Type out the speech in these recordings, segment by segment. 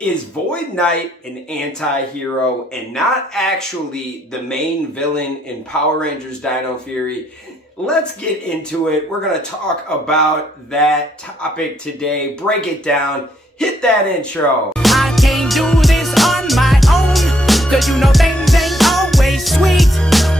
Is Void Knight an anti-hero and not actually the main villain in Power Rangers Dino Fury? Let's get into it. We're going to talk about that topic today, break it down, hit that intro. I can't do this on my own, cause you know things ain't always sweet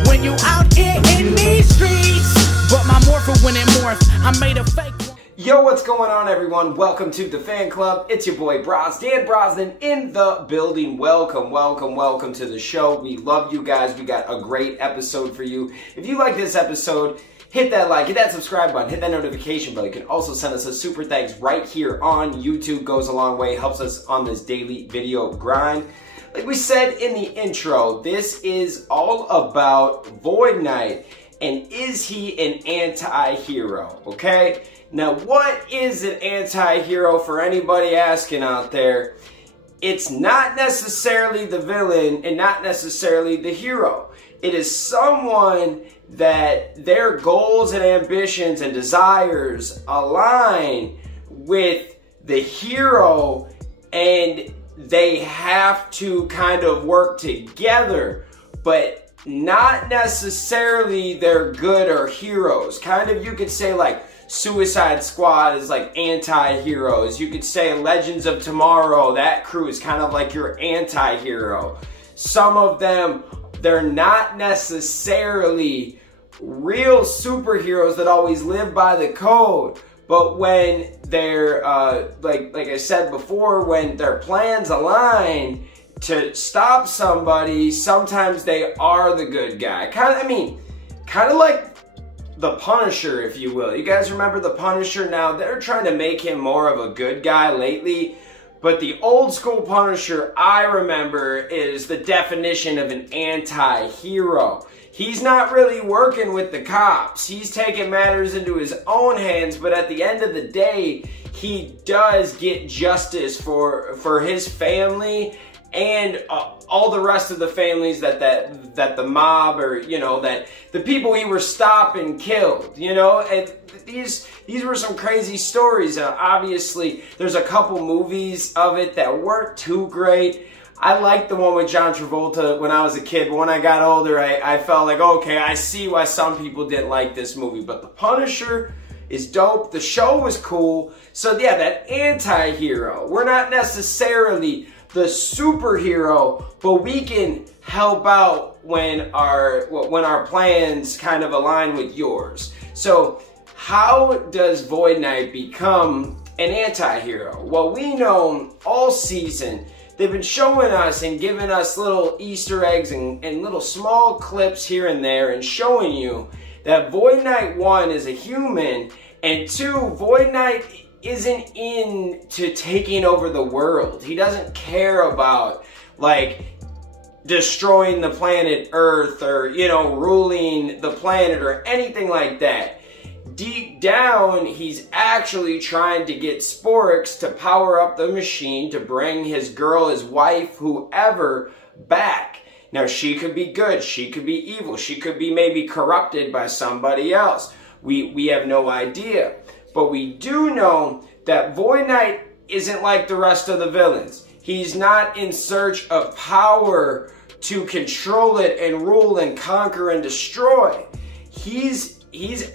when you out here in these streets. But my morpher when it morphed, I made a fake one. Yo, what's going on, everyone? Welcome to the fan club. It's your boy Dan Brosnan in the building. Welcome to the show. We love you guys. We got a great episode for you. If you like this episode, hit that like, hit that subscribe button, hit that notification bell. You can also send us a super thanks right here on YouTube. Goes a long way, helps us on this daily video grind. Like we said in the intro, this is all about Void Knight and is he an anti-hero, okay? Now, what is an anti-hero for anybody asking out there? It's not necessarily the villain and not necessarily the hero. It is someone that their goals and ambitions and desires align with the hero and they have to kind of work together, but not necessarily they're good or heroes. Kind of, you could say like Suicide Squad is like anti-heroes. You could say Legends of Tomorrow, that crew is kind of like your anti-hero. Some of them, they're not necessarily real superheroes that always live by the code. But when they're, like I said before, when their plans align to stop somebody, sometimes they are the good guy. Kind of like the Punisher, if you will. You guys remember the Punisher? Now, they're trying to make him more of a good guy lately, but the old school Punisher I remember is the definition of an anti-hero. He's not really working with the cops. He's taking matters into his own hands, but at the end of the day, he does get justice for his family and all the rest of the families that the mob, or that the people he were stopping killed, and these were some crazy stories. Obviously there's a couple movies of it that weren't too great. I liked the one with John Travolta when I was a kid, but when I got older I felt like, okay, I see why some people didn't like this movie. But The Punisher is dope. The show was cool. So yeah, that anti-hero, we're not necessarily the superhero, but we can help out when our plans kind of align with yours. So how does Void Knight become an anti-hero? Well, we know all season they've been showing us and giving us little Easter eggs and little small clips here and there and showing you that Void Knight 1 is a human, and 2, Void Knight isn't into taking over the world. He doesn't care about like destroying the planet Earth or ruling the planet or anything like that. Deep down, he's actually trying to get Sporix to power up the machine to bring his girl, his wife, whoever back. Now, she could be good, she could be evil, she could be maybe corrupted by somebody else. We have no idea. But we do know that Void Knight isn't like the rest of the villains. He's not in search of power to control it and rule and conquer and destroy. He's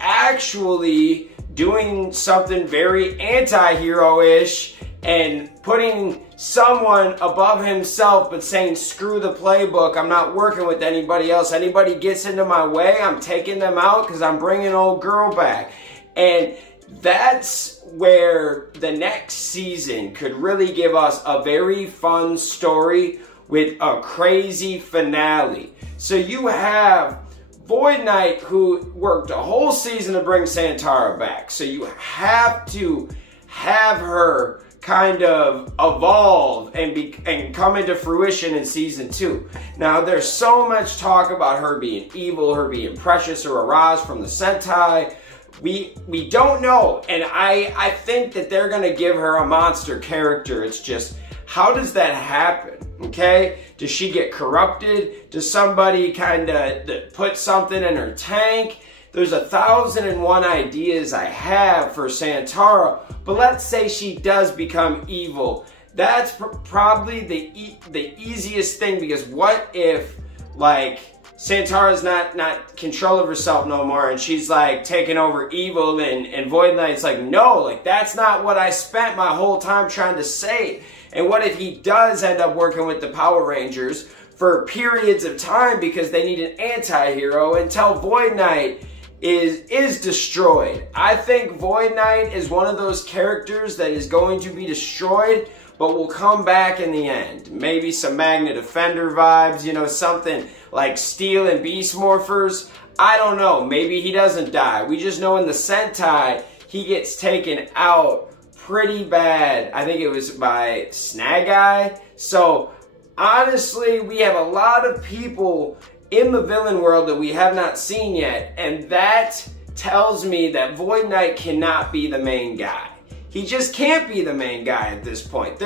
actually doing something very anti-hero-ish and putting someone above himself, but saying, screw the playbook, I'm not working with anybody else. Anybody gets into my way, I'm taking them out because I'm bringing old girl back. And that's where the next season could really give us a very fun story with a crazy finale. So you have Void Knight, who worked a whole season to bring Santara back. So you have to have her kind of evolve and come into fruition in season 2. Now, there's so much talk about her being evil, her being Precious or Araz from the Sentai. We don't know, and I think that they're gonna give her a monster character. It's just, how does that happen? Okay, does she get corrupted? Does somebody kind of put something in her tank? There's 1,001 ideas I have for Santara, but let's say she does become evil. that's probably the easiest thing, because what if, like, Santara's not control of herself no more, and she's like taking over evil, and Void Knight's like, no, like, that's not what I spent my whole time trying to say. And what if he does end up working with the Power Rangers for periods of time because they need an anti-hero until Void Knight is destroyed? I think Void Knight is one of those characters that is going to be destroyed, but will come back in the end. Maybe some Magnet Defender vibes, you know, something like Steel and Beast Morphers. I don't know. Maybe he doesn't die. We just know in the Sentai, he gets taken out pretty bad. I think it was by Snag Eye. So, honestly, we have a lot of people in the villain world that we have not seen yet, and that tells me that Void Knight cannot be the main guy. He just can't be the main guy at this point.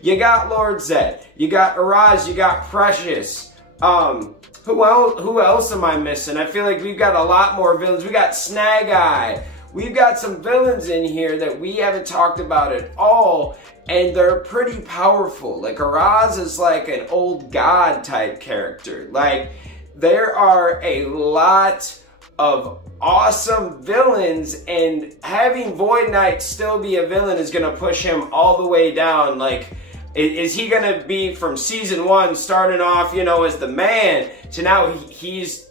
You got Lord Zed, you got Araz, you got Precious. Who else am I missing? I feel like we've got a lot more villains. We got Snag Eye. We've got some villains in here that we haven't talked about at all, and they're pretty powerful. Like, Araz is like an old god type character. Like, there are a lot of awesome villains, and having Void Knight still be a villain is going to push him all the way down. Like, is he going to be from season 1 starting off, you know, as the man, to now he's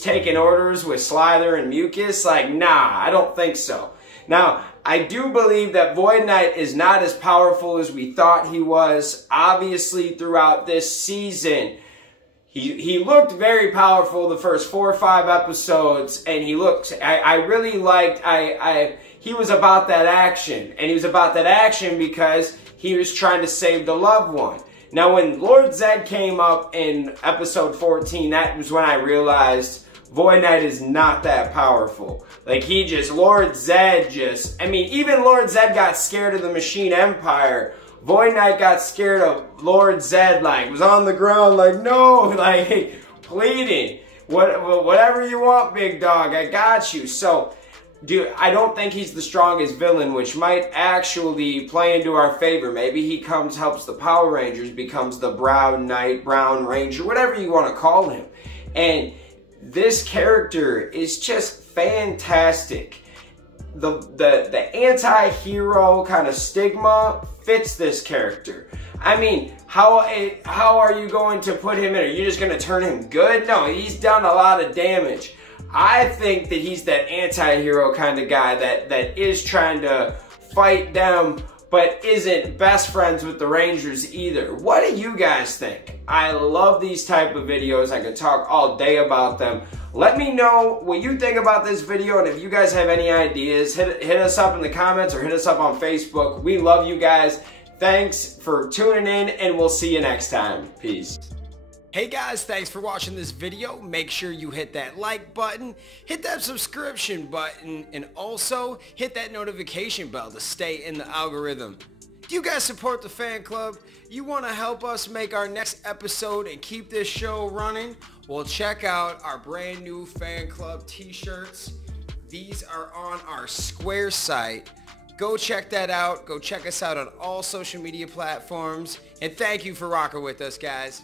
taking orders with Slither and Mucus? Like, nah, I don't think so. Now, I do believe that Void Knight is not as powerful as we thought he was. Obviously, throughout this season, he looked very powerful the first 4 or 5 episodes, and he looked, I really liked, he was about that action, and he was about that action because he was trying to save the loved one. Now, when Lord Zed came up in episode 14, that was when I realized Void Knight is not that powerful. Like, Lord Zed just, I mean, even Lord Zed got scared of the Machine Empire. Void Knight got scared of Lord Zed, like, was on the ground, like, no, like, pleading. Whatever you want, big dog, I got you. So, dude, I don't think he's the strongest villain, which might actually play into our favor. Maybe he helps the Power Rangers, becomes the Brown Knight, Brown Ranger, whatever you want to call him. And this character is just fantastic. The anti-hero kind of stigma fits this character. I mean, how are you going to put him in? Are you just going to turn him good? No, he's done a lot of damage. I think that he's that anti-hero kind of guy that is trying to fight them, but isn't best friends with the Rangers either. What do you guys think? I love these type of videos. I could talk all day about them. Let me know what you think about this video, and if you guys have any ideas, hit us up in the comments or hit us up on Facebook. We love you guys. Thanks for tuning in, and we'll see you next time. Peace. Hey guys, thanks for watching this video. Make sure you hit that like button, hit that subscription button, and also hit that notification bell to stay in the algorithm. Do you guys support the fan club? You want to help us make our next episode and keep this show running? Well, check out our brand new fan club t-shirts. These are on our Square site. Go check that out. Go check us out on all social media platforms. And thank you for rocking with us, guys.